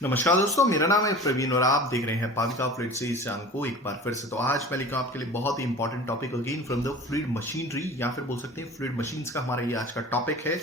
नमस्कार दोस्तों, मेरा नाम है प्रवीण और आप देख रहे हैं पाविका फ्लूइड सीरीज चैनल को एक बार फिर से। तो आज मैं लेकर आपके लिए बहुत ही important topic again from the fluid machinery, या फिर बोल सकते हैं फ्लूइड मशीन्स का हमारा ये आज का टॉपिक है।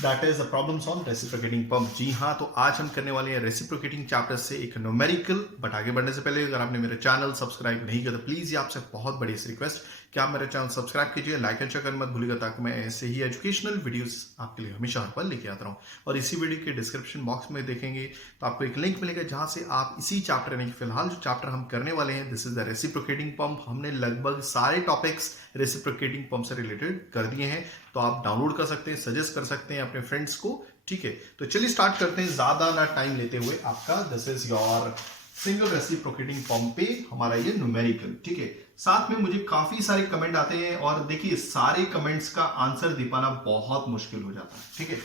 That is the problems on reciprocating pump. जी हाँ, तो आज हम करने वाले हैं रेसिप्रोकेटिंग चैप्टर से एक न्यूमेरिकल। बट आगे बढ़ने से पहले अगर आपने मेरा चैनल सब्सक्राइब नहीं किया तो प्लीज ये आपसे बहुत बड़ी रिक्वेस्ट कि आप मेरा चैनल सब्सक्राइब कीजिए, लाइक एंड शेयर करना मत भूलिएगा, ताकि मैं ऐसे ही एजुकेशनल वीडियोस आपके लिए हमेशा हर पल लेके आता रहूं। और इसी वीडियो के डिस्क्रिप्शन बॉक्स में देखेंगे तो आपको एक लिंक मिलेगा जहां से आप इसी चैप्टर यानी फिलहाल जो चैप्टर हम करने वाले हैं, this is the reciprocating pump. हमने लगभग सारे टॉपिक्स रेसिप्रोकेटिंग पंप से रिलेटेड कर दिए हैं, तो आप डाउनलोड कर सकते हैं, सजेस्ट कर सकते हैं अपने फ्रेंड्स को। ठीक है, तो चलिए स्टार्ट करते हैं ज्यादा ना टाइम लेते हुए। आपका this is your single reciprocating pump पे हमारा ये न्यूमेरिकल। ठीक है, साथ में मुझे काफी सारे कमेंट आते हैं और देखिए सारे कमेंट्स का आंसर दे पाना बहुत मुश्किल हो जाता है। ठीक है,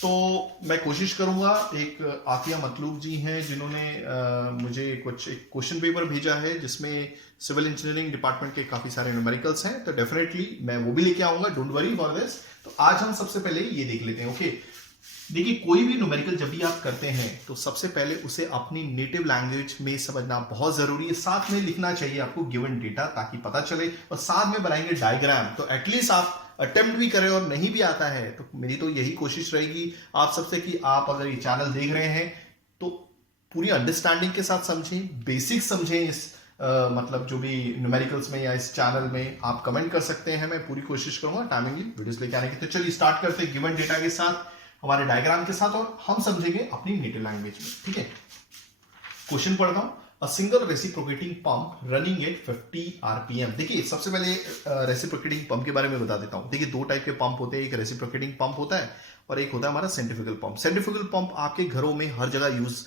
तो मैं कोशिश करूंगा। एक आतिया मतलूब जी हैं जिन्होंने मुझे कुछ एक क्वेश्चन पेपर भेजा है जिसमें सिविल इंजीनियरिंग डिपार्टमेंट के काफी सारे न्यूमेरिकल्स हैं, तो डेफिनेटली मैं वो भी लेके आऊंगा, डोंट वरी फॉर दिस। तो आज हम सबसे पहले ये देख लेते हैं। ओके, देखिए कोई भी न्यूमेरिकल जब भी आप करते हैं तो सबसे पहले उसे अपनी नेटिव लैंग्वेज में समझना बहुत जरूरी है। साथ में लिखना चाहिए आपको गिवन डेटा, ताकि पता चले, और साथ में बनाएंगे डायग्राम, तो एटलीस्ट आप अटेम्प्ट भी करें। और नहीं भी आता है तो मेरी तो यही कोशिश रहेगी आप सबसे कि आप अगर ये चैनल देख रहे हैं तो पूरी अंडरस्टैंडिंग के साथ समझें, बेसिक समझें। इस मतलब जो भी न्यूमेरिकल्स में या इस चैनल में आप कमेंट कर सकते हैं, मैं पूरी कोशिश करूंगा टाइमिंगली वीडियोस लेके आने की। तो चलिए स्टार्ट करते हैं गिवन डेटा के साथ, हमारे डायग्राम के साथ, और हम समझेंगे अपनी नेटिव लैंग्वेज में। ठीक है, क्वेश्चन पढ़ता हूं। A single reciprocating pump running at 50 RPM. देखिए सबसे पहले रेसिप्रोकेटिंग पंप के बारे में बता देता हूं। देखिए दो टाइप के पंप होते हैं, एक रेसिप्रोकेटिंग पंप होता है और एक होता है हमारा सेंट्रीफ्यूगल पंप। सेंट्रीफ्यूगल पंप आपके घरों में हर जगह यूज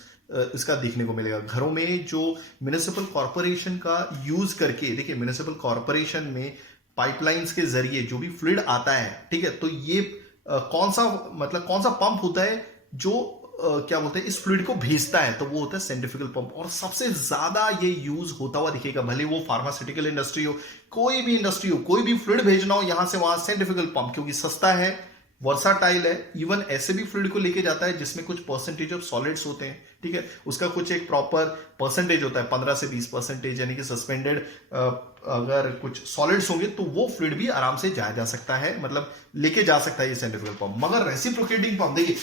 इसका देखने को मिलेगा। घरों में जो म्युनिसिपल कॉर्पोरेशन का यूज करके, देखिए म्युनिसिपल कॉर्पोरेशन में पाइपलाइंस के जरिए जो भी फ्लूइड आता है, ठीक है, तो ये कौन सा पंप होता है जो क्या बोलते हैं इस फ्लूइड को भेजता है, तो वो होता है सेंट्रीफ्यूगल पंप। और सबसे ज्यादा ये यूज होता हुआ दिखेगा, भले वो फार्मास्यूटिकल इंडस्ट्री हो, कोई भी इंडस्ट्री हो, कोई भी फ्लूइड भेजना हो यहां से वहां, सेंट्रीफ्यूगल पंप, क्योंकि सस्ता है, वर्साटाइल है, इवन ऐसे भी फ्लूइड को लेके जाता है जिसमें कुछ परसेंटेज ऑफ सॉलिड्स होते हैं। ठीक है, उसका कुछ एक प्रॉपर परसेंटेज होता है, 15 से 20%, यानी कि सस्पेंडेड अगर कुछ सॉलिड्स होंगे तो वो फ्लूइड भी आराम से जाया जा सकता है, मतलब लेके जा सकता है ये सेंट्रीफ्यूगल पंप। मगर रेसिप्रोकेटिंग पंप, देखिए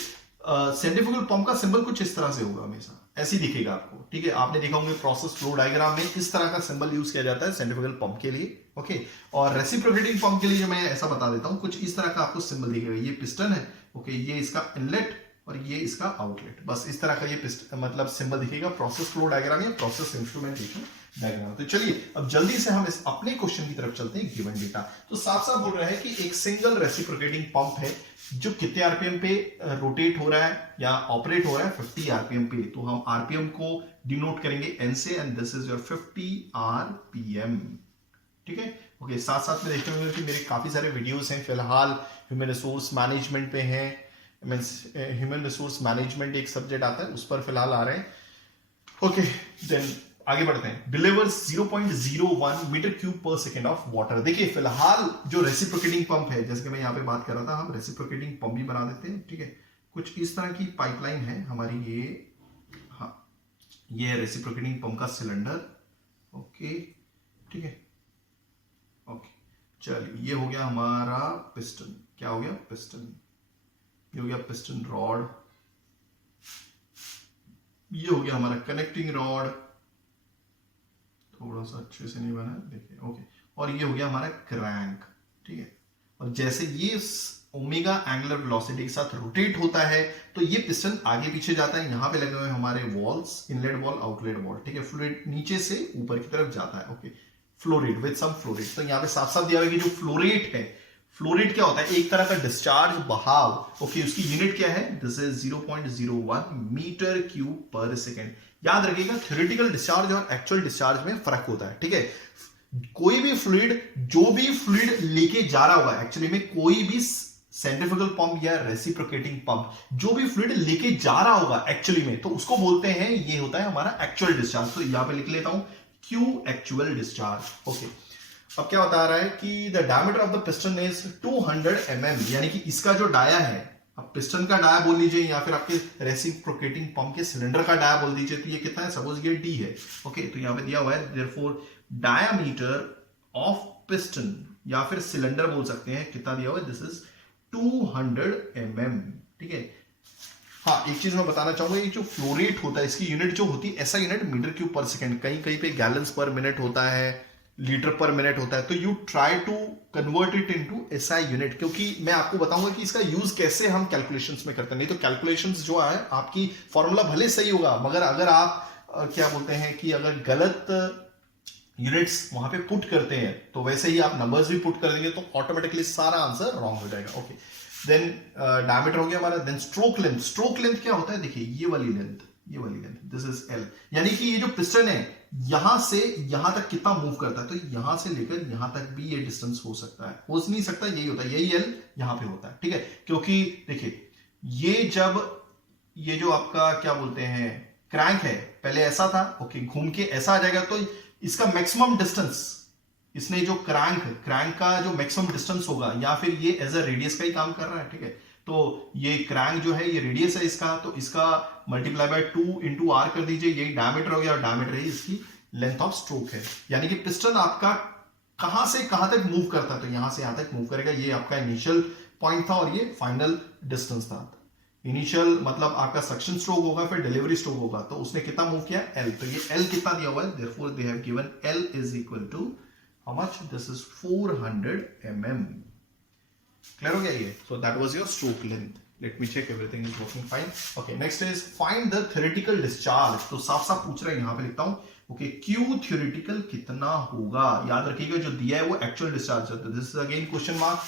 सेंट्रीफ्यूगल पंप का सिंबल कुछ इस तरह से होगा, हमेशा ऐसे ही दिखेगा आपको। ठीक है, आपने देखा होंगे प्रोसेस फ्लो डायग्राम में इस तरह का सिंबल यूज किया जाता है सेंट्रीफ्यूगल पंप के लिए। ओके, और रेसिप्रोकेटिंग पंप के लिए जो मैं ऐसा बता देता हूं, कुछ इस तरह का आपको सिंबल दिखेगा। ये पिस्टन है, ओके, ये इसका इनलेट और ये इसका आउटलेट, बस इस तरह का ये मतलब सिंबल दिखेगा प्रोसेस फ्लो डायग्राम या प्रोसेस इंस्ट्रूमेंटेशन डायग्राम। तो चलिए अब जल्दी से हम इस अपने क्वेश्चन की तरफ चलते हैं। गिवन डेटा तो साफ साफ बोल रहा है कि एक सिंगल रेसिप्रोकेटिंग पंप है जो कितने आरपीएम पे रोटेट हो रहा है या ऑपरेट हो रहा है, 50 आरपीएम पे। तो हम आरपीएम को डिनोट करेंगे एन से, and this is your 50 RPM. ठीक है, ओके, साथ साथ में देखते होंगे कि मेरे काफी सारे वीडियोस हैं फिलहाल ह्यूमन रिसोर्स मैनेजमेंट पे हैं। ह्यूमन रिसोर्स मैनेजमेंट एक सब्जेक्ट आता है, उस पर फिलहाल आ रहे हैं। ओके, देन आगे बढ़ते हैं। Delivers 0.01 metre cube per second of water. देखिए फिलहाल जो रेसिप्रोकेटिंग पंप है, जैसे कि मैं यहाँ पे बात कर रहा था, हम रेसिप्रोकेटिंग पंप भी बना देते हैं। ठीक है, कुछ इस तरह की पाइपलाइन है हमारी, ये हाँ, ये है रेसिप्रोकेटिंग पंप का सिलेंडर। ओके, ठीक है, ओके, चलिए ये हो गया हमारा पिस्टन। क्या हो गया? पिस्टन। ये हो गया पिस्टन रॉड, ये हो गया हमारा कनेक्टिंग रॉड, थोड़ा सा अच्छे से नहीं बना, देखिए, ओके, और ये हो गया हमारा क्रैंक। ठीक है, और जैसे ये ओमेगा एंगुलर वेलोसिटी के साथ रोटेट होता है तो ये पिस्टन आगे पीछे जाता है। यहां पे लगे हुए हमारे walls, inlet valve, outlet wall. ठीक है, फ्लूइड नीचे से ऊपर की तरफ जाता है। Okay, flow rate with some flow rate. तो यहाँ पे साफ साफ दिया हुआ है कि जो फ्लोरेट है, फ्लोरेट क्या होता है? एक तरह का डिस्चार्ज बहाव। ओके, उसकी यूनिट क्या है? This is 0.01 metre cube per second. याद रखिएगा थ्योरेटिकल डिस्चार्ज और एक्चुअल डिस्चार्ज में फर्क होता है। ठीक है, कोई भी फ्लूइड, जो भी फ्लूइड लेके जा रहा होगा, एक्चुअली में कोई भी सेंट्रीफ्यूगल पंप या रेसिप्रोकेटिंग पंप जो भी फ्लूइड लेके जा रहा होगा एक्चुअली में, तो उसको बोलते हैं, ये होता है हमारा एक्चुअल डिस्चार्ज। तो यहां पे लिख लेता हूं Q एक्चुअल डिस्चार्ज। ओके, अब क्या बता रहा है कि the diameter of the piston is 200 mm, यानी कि इसका जो डाया है अब पिस्टन का डाया बोल लीजिए या फिर आपके रेसिप्रोकेटिंग पंप के सिलेंडर का डाया बोल दीजिए, तो ये कितना है, सपोज ये डी है। ओके, तो यहाँ पे दिया हुआ है देयरफॉर डायामीटर ऑफ पिस्टन या फिर सिलेंडर बोल सकते हैं, कितना दिया हुआ है, दिस इज 200 mm। ठीक है। हाँ, एक चीज मैं बताना चाहूंगा, ये जो फ्लो रेट होता है इसकी यूनिट जो होती है, ऐसा unit metre cube per second, कहीं कहीं पे गैलन्स पर मिनट होता है, लीटर पर मिनट होता है, तो you try to convert it into SI unit, क्योंकि मैं आपको बताऊंगा कि इसका यूज कैसे हम कैलकुलेशंस में करते हैं। नहीं तो कैलकुलेशंस जो है आपकी फॉर्मूला भले सही होगा, मगर अगर आप क्या बोलते हैं कि अगर गलत यूनिट्स वहां पे पुट करते हैं तो वैसे ही आप नंबर्स भी पुट कर देंगे तो ऑटोमेटिकली सारा आंसर रॉन्ग हो जाएगा। ओके, देन डायमीटर हो गया हमारा। Then stroke length, stroke length क्या होता है, देखिए ये वाली लेंथ, दिस इज एल, यानी कि ये जो पिस्टन है यहां से यहां तक कितना मूव करता है, तो यहां से लेकर यहां तक भी ये डिस्टेंस हो सकता है, हो नहीं सकता, यही होता है, यही एल यहां पे होता है। ठीक है, क्योंकि देखिए ये जब ये जो आपका क्या बोलते हैं क्रैंक है, पहले ऐसा था, ओके, घूम के ऐसा आ जाएगा, तो इसका मैक्सिमम डिस्टेंस, इसने जो क्रैंक का जो मैक्सिमम डिस्टेंस होगा, या फिर ये एज अ रेडियस का ही काम कर रहा है। ठीक है, तो ये क्रैंक जो है ये रेडियस है इसका, तो इसका मल्टीप्लाई बाय 2 इंटू आर कर दीजिए, यही डायमीटर हो गया, और डायमीटर ही इसकी लेंथ ऑफ स्ट्रोक है। यानी कि पिस्टन आपका कहां से कहां तक मूव करता है, तो यहां से यहां तक मूव करेगा। ये आपका इनिशियल पॉइंट था और ये फाइनल डिस्टेंस था। इनिशियल मतलब आपका सक्शन स्ट्रोक होगा, फिर डिलीवरी स्ट्रोक होगा, तो उसने कितना मूव किया, एल, तो ये एल कितना दिया हुआ है, therefore they have given L is equal to how much, this is 400 mm। Clear हो गया ये? So that was your stroke length. Let me check everything is working fine. Okay, next is find the theoretical discharge. तो साफ साफ पूछ रहा है, यहां पे लिखता हूं, ओके, क्यू थ्योरेटिकल कितना होगा, याद रखिएगा जो दिया है वो एक्चुअल डिस्चार्ज है, तो this is again question mark.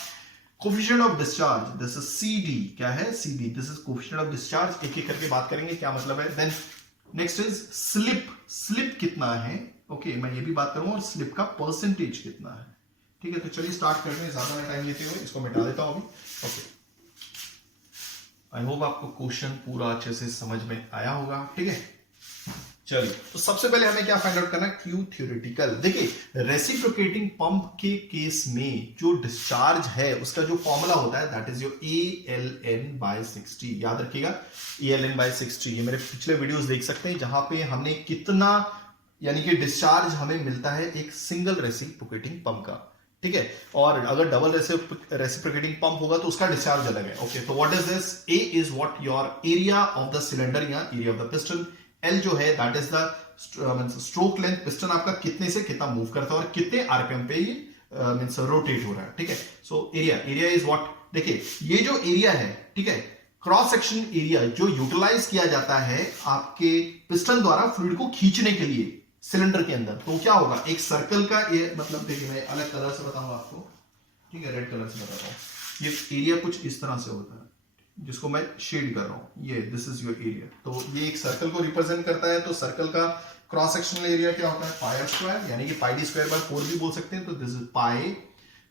Coefficient of discharge, this is CD, क्या है, CD, this is coefficient of discharge. एक एक करके बात करेंगे क्या मतलब है। Then next is slip, slip कितना है, ओके, मैं ये भी बात करूंगा, और स्लिप का परसेंटेज कितना है। ठीक है, तो चलिए स्टार्ट करते हैं, ज्यादा मैं टाइम लेते हुए इसको मिटा देता हूं अभी। ओके, आई होप आपको क्वेश्चन पूरा अच्छे से समझ में आया होगा। ठीक है, चलिए, तो सबसे पहले हमें क्या फाइंड आउट करना है, क्यू थ्योरेटिकल। देखिए रेसिप्रोकेटिंग पंप के केस में जो डिस्चार्ज है उसका जो फॉर्मूला होता है दैट इज योर ALN/60। याद रखिएगा ALN/60, ये मेरे पिछले वीडियोस देख सकते हैं जहां पे हमने कितना यानी कि डिस्चार्ज हमें मिलता है एक सिंगल रेसिप्रोकेटिंग पंप का। ठीक है, और अगर डबल रेसिप्रोकेटिंग पंप होगा तो उसका डिस्चार्ज अलग है। ओके, तो what is this, A is what your area of the cylinder या area of the piston, L जो है that is the stroke length, piston आपका कितने से कितना मूव करता है और कितने आरपीएम पे ये मींस रोटेट हो रहा है। ठीक है, सो एरिया इज व्हाट, देखिए ये जो एरिया है, ठीक है, क्रॉस सेक्शन एरिया जो यूटिलाइज किया जाता है आपके पिस्टन द्वारा फ्लूइड को खींचने के लिए सिलेंडर के अंदर, तो क्या होगा, एक सर्कल का ये मतलब, देखिए मैं अलग कलर से बताऊंगा आपको। ठीक है, रेड कलर से बताता हूं, ये एरिया कुछ इस तरह से होता है जिसको मैं शेड कर रहा हूं, ये दिस इज योर एरिया, तो ये एक सर्कल को रिप्रेजेंट करता है। तो सर्कल का क्रॉस सेक्शनल एरिया क्या होता है, पाई स्क्वायर, यानी कि पाई d स्क्वायर बाय 4 भी बोल सकते हैं, तो this is pi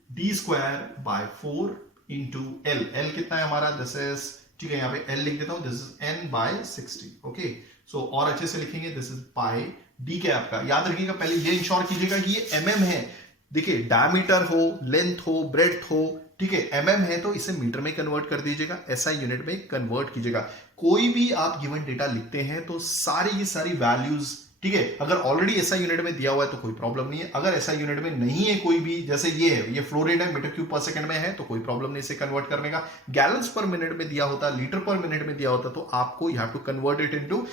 d square by 4 into L, L कितना है हमारा, दिस इज, ठीक है, यहाँ पे एल लिख देता हूं, दिस इज n/60। ओके, सो और अच्छे से लिखेंगे, दिस इज पाई डी क्या आपका, याद रखिएगा पहले ये इंश्योर कीजिएगा कि ये mm है। देखिए डायमीटर हो, लेंथ हो, ब्रेड्थ हो, ठीक है, mm है तो इसे मीटर में कन्वर्ट कर दीजिएगा, SI यूनिट में कन्वर्ट कीजिएगा। कोई भी आप गिवन डेटा लिखते हैं तो सारी की सारी वैल्यूज, ठीक है, अगर ऑलरेडी SI यूनिट में दिया हुआ है तो कोई प्रॉब्लम नहीं है, अगर SI यूनिट में नहीं है कोई भी, जैसे ये है, ये फ्लो रेट है मीटर क्यूब पर सेकंड में है, तो कोई प्रॉब्लम नहीं इसे कन्वर्ट करने का। गैलन्स पर मिनट में दिया होता, लीटर पर मिनट में दिया होता, तो आपको you have to convert it into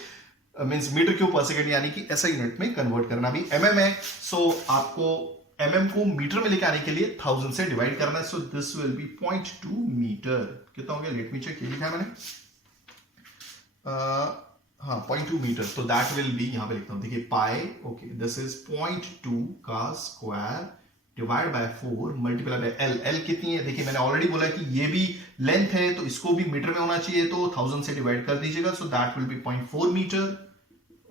means metre cube per second, यानी कि SI यूनिट में कन्वर्ट करना। भी mm है, सो आपको mm को मीटर में लेके आने के लिए 1000 से डिवाइड करना है, so this will be 0.2 metre. कितना हो गया, लेट मी चेक, ये लिखा है मैंने, हाँ 0.2 मीटर, तो दैट विल बी, यहां पे लिखता हूं, देखिए पाई, ओके, दिस इज 0.2 का square divide by 4 multiply by L, L कितनी है, देखिए मैंने ऑलरेडी बोला कि ये भी लेंथ है तो इसको भी मीटर में होना चाहिए, तो 1000 से डिवाइड कर दीजिएगा, so that will be 0.4 metre.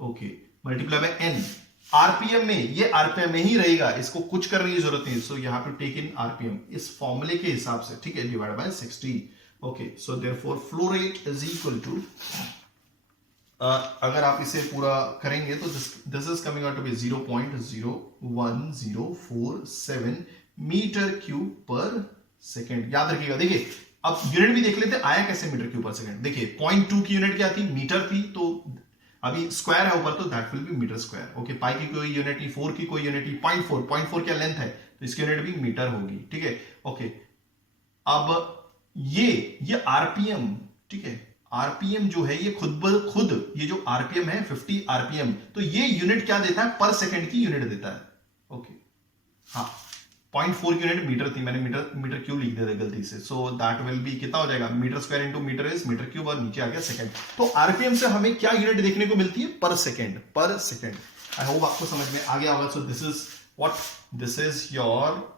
Okay, multiply by N, RPM में, ये आरपीएम में ही रहेगा, इसको कुछ करने की जरूरत नहीं, so you have to take in RPM इस फॉर्मूले के हिसाब से, ठीक है, divide by 60। Okay, so therefore flow rate is equal to, अगर आप इसे पूरा करेंगे तो this is coming out to be 0.01047 metre cube per second. याद रखिएगा, देखिए अब यूनिट भी देख लेते आया कैसे मीटर क्यूब पर सेकंड। देखिए 0.2 की यूनिट क्या थी, मीटर थी, तो अभी स्क्वायर है ऊपर तो that will be metre square. Okay, pi की कोई यूनिट नहीं, 4 की कोई यूनिट नहीं, 0.4 क्या लेंथ है तो इसकी यूनिट भी मीटर होगी। ठीक है, ओके। अब ये आरपीएम, ठीक है, आरपीएम जो है ये खुद ये जो आरपीएम है 50 आरपीएम, तो ये यूनिट क्या देता है, पर सेकंड की यूनिट देता है। ओके, हाँ 0.4 की यूनिट मीटर थी, मैंने मीटर क्यूब लिख दिया था गलती से, सो दैट विल बी कितना हो जाएगा, metre square into metre is metre cube, और नीचे आ गया सेकंड। तो आरपीएम से हमें क्या यूनिट देखने को मिलती है, पर सेकंड, पर सेकंड। आई होप आपको समझ में आ गया होगा। So this is what, this is your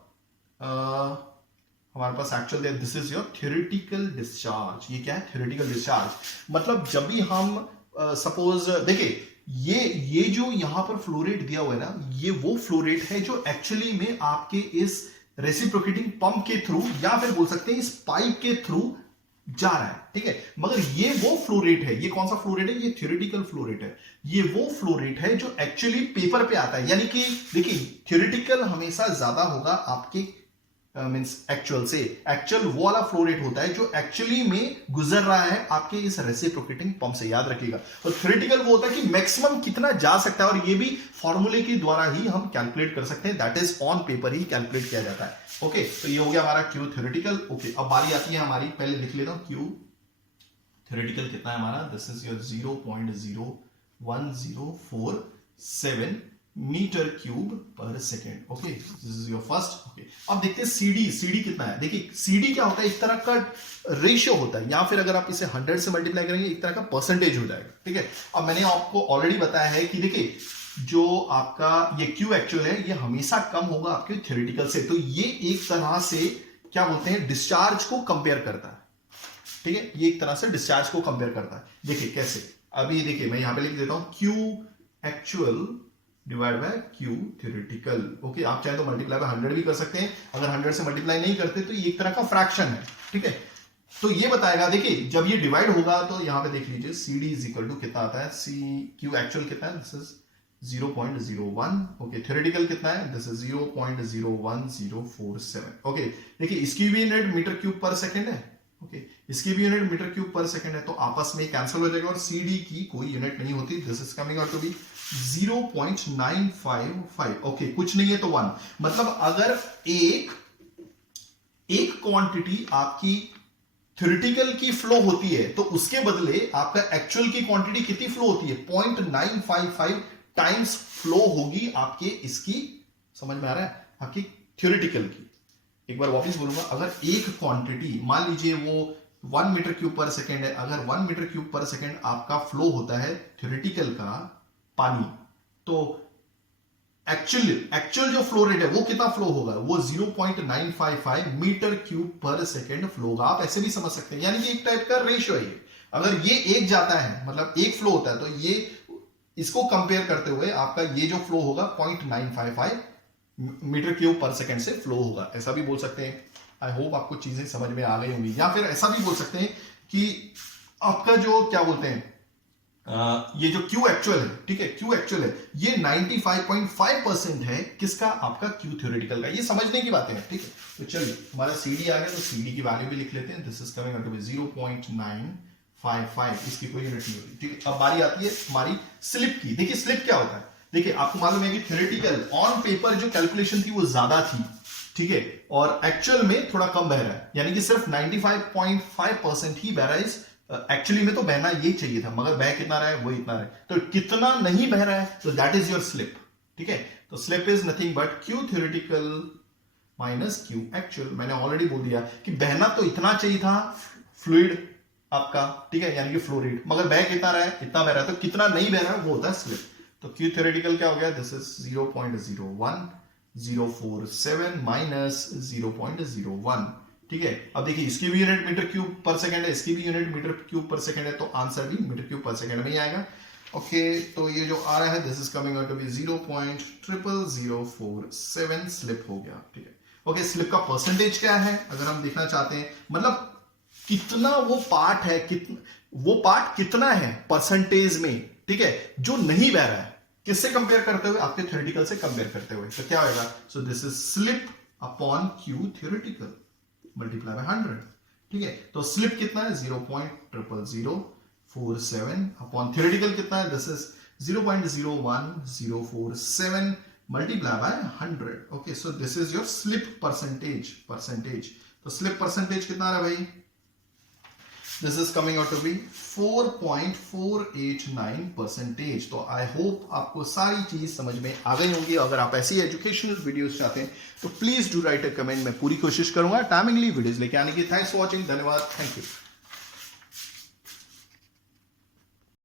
हमारे पास actual this is your theoretical discharge. ये क्या है, थ्योरेटिकल डिस्चार्ज, मतलब जब भी हम सपोज देखिए ये जो यहां पर फ्लो रेट दिया हुआ है ना, ये वो फ्लो रेट है जो एक्चुअली में आपके इस रेसिप्रोकेटिंग पंप के थ्रू या फिर बोल सकते हैं इस पाइप के थ्रू जा रहा है। ठीक है, मगर ये वो फ्लो रेट है, ये कौन सा फ्लो रेट है, ये थ्योरेटिकल फ्लो रेट है। ये वो फ्लो रेट है जो एक्चुअली पेपर पे आता है, यानी कि देखिए थ्योरेटिकल हमेशा ज्यादा होगा आपके मींस एक्चुअल से। एक्चुअल वो वाला फ्लो रेट होता है जो एक्चुअली में गुजर रहा है आपके इस रेसिप्रोकेटिंग पंप से, याद रखिएगा। और थ्योरेटिकल वो होता है कि मैक्सिमम कितना जा सकता है, और ये भी फॉर्मूले के द्वारा ही हम कैलकुलेट कर सकते हैं, that is on paper he calculate किया जाता है। ओके, तो ये हो गया हमारा क्यू थ्योरेटिकल। ओके, अब बारी आती है हमारी, पहले लिख लेता हूं क्यू थ्योरेटिकल कितना है हमारा, this is your 0.01047 metre cube per second. Okay, this is your first. Okay, अब देखते हैं सीडी कितना है। देखिए सीडी क्या होता है, एक तरह का रेशियो होता है, या फिर अगर आप इसे 100 से मल्टीप्लाई करेंगे एक तरह का परसेंटेज हो जाएगा। ठीक है, अब मैंने आपको ऑलरेडी बताया है कि देखिए जो आपका ये क्यू एक्चुअल है ये हमेशा कम होगा आपके थ्योरेटिकल से, तो ये एक तरह से क्या बोलते हैं, डिस्चार्ज को कंपेयर करता है। ठीक है, ये एक तरह से डिस्चार्ज को कंपेयर करता है। देखिए कैसे, अभी देखिए मैं यहां पे लिख देता हूं Q actual divide by Q theoretical. Okay, आप चाहे तो मल्टीप्लाई बाय 100 भी कर सकते हैं, अगर 100 से मल्टीप्लाई नहीं करते तो ये एक तरह का फ्रैक्शन है। ठीक है, तो ये बताएगा, देखिए जब ये डिवाइड होगा तो यहां पे देख लीजिए C D is equal to कितना आता है, सी क्यू एक्चुअल कितना है, दिस इज 0.01। ओके, थ्योरेटिकल कितना है, दिस इज 0.01047। ओके, देखिए इसकी भी unit metre cube per second है। ओके, इसकी भी unit metre cube per second है, तो आपस में कैंसिल हो जाएगा और सी डी की कोई यूनिट नहीं होती। This is coming out to be 0.955। Okay, कुछ नहीं है तो 1, मतलब अगर एक क्वांटिटी आपकी थ्योरेटिकल की फ्लो होती है तो उसके बदले आपका एक्चुअल की क्वांटिटी कितनी फ्लो होती है, 0.955 टाइम्स फ्लो होगी आपके इसकी, समझ में आ रहा है, आपकी थ्योरेटिकल की। एक बार वापस बोलूंगा, अगर एक क्वांटिटी मान लीजिए वो 1 मीटर क्यूब पर सेकेंड है, अगर 1 मीटर क्यूब पर सेकेंड आपका फ्लो होता है थ्योरेटिकल का पानी, तो एक्चुअल जो फ्लो रेट है वो कितना फ्लो होगा, वो 0.955 metre cube per second flow होगा। आप ऐसे भी समझ सकते हैं, यानी कि एक टाइप का रेशियो है ये। अगर ये एक जाता है मतलब एक फ्लो होता है, तो ये इसको कंपेयर करते हुए आपका ये जो फ्लो होगा 0.955 मीटर क्यूब पर सेकेंड से फ्लो होगा, ऐसा भी बोल सकते हैं। आई होप आपको चीजें समझ में आ गई होंगी। या फिर ऐसा भी बोल सकते हैं कि आपका जो क्या बोलते हैं ये जो क्यू एक्चुअल है, ठीक है, क्यू एक्चुअल है ये 95.5% है किसका, आपका क्यू थ्योरेटिकल का। ये समझने की बातें हैं। ठीक है, तो चलिए हमारा सीडी आ गया, तो सीडी की वैल्यू भी लिख लेते हैं, this is coming out to be 0.955, इसकी कोई यूनिट नहीं होती। ठीक है, अब बारी आती है हमारी स्लिप की। देखिए स्लिप क्या होता है, देखिए आपको मालूम है कि थ्योरेटिकल ऑन पेपर जो कैलकुलेशन थी वो ज्यादा थी, ठीक है, और एक्चुअल में थोड़ा कम बह रहा है, यानी कि सिर्फ 95.5% ही बह रहा है। एक्चुअली में तो बहना ये चाहिए था, मगर बह कितना रहा है, वो इतना रहा है, तो कितना नहीं बह रहा है, तो दैट इज योर स्लिप। ठीक है, तो slip is nothing but Q theoretical minus Q actual. मैंने ऑलरेडी बोल दिया कि बहना तो इतना चाहिए था फ्लूइड आपका, ठीक है, यानी कि फ्लो रेट, मगर बह कितना रहा है, इतना बह रहा है, तो कितना नहीं बह रहा है वो होता है स्लिप। तो क्यू थ्योरेटिकल क्या हो गया, दिस इज 0.01047 माइनस 0.01। ठीक है, अब देखिए इसकी भी unit metre cube per second है, इसकी भी unit metre cube per second है, तो आंसर भी मीटर क्यूब पर सेकंड में ही आएगा। ओके, तो ये जो आ रहा है this is coming out to be 0.00047 slip हो गया। ठीक है, ओके, स्लिप का परसेंटेज क्या है अगर हम देखना चाहते हैं, मतलब कितना वो पार्ट है, वो पार्ट कितना है परसेंटेज में, ठीक है, जो नहीं बह रहा है, किससे कंपेयर करते हुए, आपके थ्योरेटिकल से कंपेयर करते हुए, तो क्या होगा, so this is slip upon Q theoretical multiply by 100। ठीक है, तो स्लिप कितना है 0.00047 अपॉन थ्योरेटिकल कितना है, this is 0.01047 multiply by 100. Okay, so this is your slip percentage. तो slip percentage कितना आ रहा है भाई, this is coming out to be 4.489%. तो आई होप आपको सारी चीज समझ में आ गई होंगी. अगर आप ऐसी एजुकेशनल वीडियोस चाहते हैं तो please do write a comment. मैं पूरी कोशिश करूंगा टाइमिंगली वीडियोस लेके आने की. Thanks for watching. धन्यवाद. Thank you.